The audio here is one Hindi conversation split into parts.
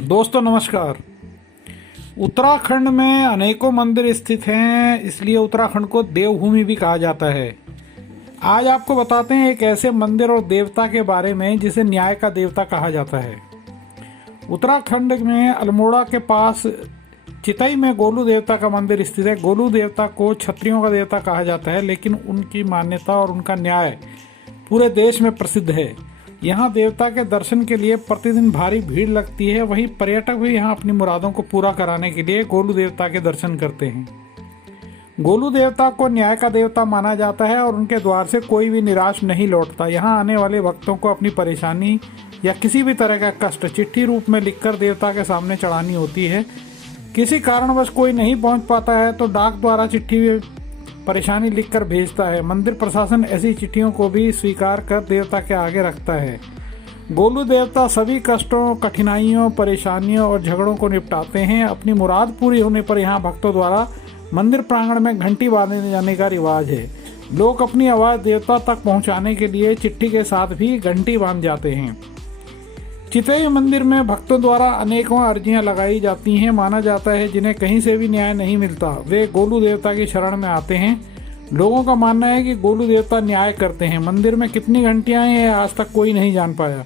दोस्तों नमस्कार। उत्तराखंड में अनेकों मंदिर स्थित हैं, इसलिए उत्तराखंड को देवभूमि भी कहा जाता है। आज आपको बताते हैं एक ऐसे मंदिर और देवता के बारे में जिसे न्याय का देवता कहा जाता है। उत्तराखंड में अल्मोड़ा के पास चितई में गोलू देवता का मंदिर स्थित है। गोलू देवता को क्षत्रियों का देवता कहा जाता है, लेकिन उनकी मान्यता और उनका न्याय पूरे देश में प्रसिद्ध है। यहाँ देवता के दर्शन के लिए प्रतिदिन भारी भीड़ लगती है। वहीं पर्यटक भी यहाँ अपनी मुरादों को पूरा कराने के लिए गोलू देवता के दर्शन करते हैं। गोलू देवता को न्याय का देवता माना जाता है और उनके द्वार से कोई भी निराश नहीं लौटता। यहाँ आने वाले भक्तों को अपनी परेशानी या किसी भी तरह का कष्ट चिट्ठी रूप में लिखकर देवता के सामने चढ़ानी होती है। किसी कारणवश कोई नहीं पहुँच पाता है तो डाक द्वारा चिट्ठी परेशानी लिखकर भेजता है। मंदिर प्रशासन ऐसी चिट्ठियों को भी स्वीकार कर देवता के आगे रखता है। गोलू देवता सभी कष्टों, कठिनाइयों, परेशानियों और झगड़ों को निपटाते हैं। अपनी मुराद पूरी होने पर यहाँ भक्तों द्वारा मंदिर प्रांगण में घंटी बांधे जाने का रिवाज है। लोग अपनी आवाज़ देवता तक पहुँचाने के लिए चिट्ठी के साथ भी घंटी बांध जाते हैं। चितई मंदिर में भक्तों द्वारा अनेकों अर्जियां लगाई जाती हैं। माना जाता है जिन्हें कहीं से भी न्याय नहीं मिलता वे गोलू देवता की शरण में आते हैं। लोगों का मानना है कि गोलू देवता न्याय करते हैं। मंदिर में कितनी घंटियां हैं आज तक कोई नहीं जान पाया।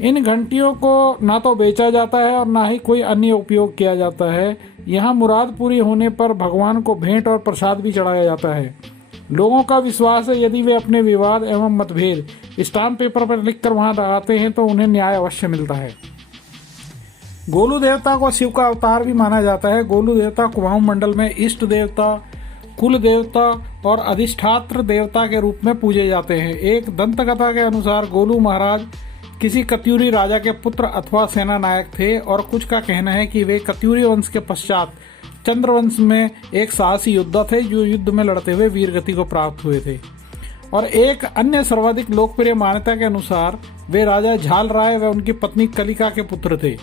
इन घंटियों को ना तो बेचा जाता है और ना ही कोई अन्य उपयोग किया जाता है। यहाँ मुराद पूरी होने पर भगवान को भेंट और प्रसाद भी चढ़ाया जाता है। लोगों का विश्वास है यदि वे अपने विवाद एवं मतभेद स्टाम्प पेपर पर लिखकर वहां लगाते हैं तो उन्हें न्याय अवश्य मिलता है। गोलू देवता को शिव का अवतार भी माना जाता है। गोलू देवता कुमाऊं मंडल में इष्ट देवता, कुल देवता और अधिष्ठात्र देवता के रूप में पूजे जाते हैं। एक दंत कथा के अनुसार गोलू महाराज किसी कत्यूरी राजा के पुत्र अथवा सेना नायक थे और कुछ का कहना है कि वे कत्यूरी वंश के पश्चात चंद्रवंश में एक साहसी योद्धा थे जो युद्ध में लड़ते हुए वीरगति को प्राप्त हुए थे। और एक अन्य सर्वाधिक लोकप्रिय मान्यता के अनुसार वे राजा झाल राय व उनकी पत्नी कलिका के पुत्र थे।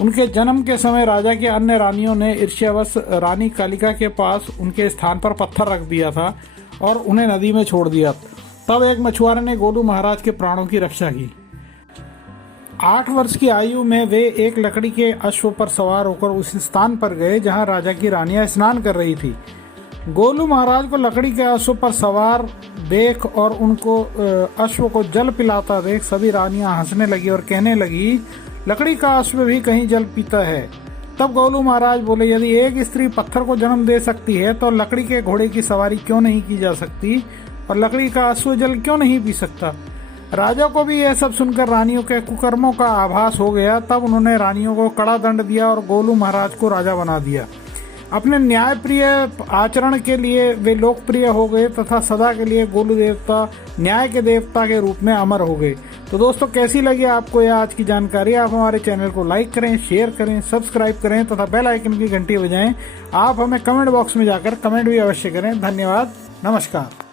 उनके जन्म के समय राजा की अन्य रानियों ने ईर्ष्यावश रानी कलिका के पास उनके स्थान पर पत्थर रख दिया था और उन्हें नदी में छोड़ दिया। तब एक मछुआरे ने गोलू महाराज के प्राणों की रक्षा की। 8 वर्ष की आयु में वे एक लकड़ी के अश्व पर सवार होकर उस स्थान पर गए जहां राजा की रानियां स्नान कर रही थी। गोलू महाराज को लकड़ी के अश्व पर सवार देख और उनको अश्व को जल पिलाता देख सभी रानियां हंसने लगी और कहने लगी, लकड़ी का अश्व भी कहीं जल पीता है। तब गोलू महाराज बोले, यदि एक स्त्री पत्थर को जन्म दे सकती है तो लकड़ी के घोड़े की सवारी क्यों नहीं की जा सकती और लकड़ी का अश्व जल क्यों नहीं पी सकता। राजा को भी यह सब सुनकर रानियों के कुकर्मों का आभास हो गया। तब उन्होंने रानियों को कड़ा दंड दिया और गोलू महाराज को राजा बना दिया। अपने न्यायप्रिय आचरण के लिए वे लोकप्रिय हो गए तथा सदा के लिए गोलू देवता न्याय के देवता के रूप में अमर हो गए। तो दोस्तों कैसी लगी आपको यह आज की जानकारी? आप हमारे चैनल को लाइक करें, शेयर करें, सब्सक्राइब करें तथा बेल आइकन की घंटी बजाएं। आप हमें कमेंट बॉक्स में जाकर कमेंट भी अवश्य करें। धन्यवाद, नमस्कार।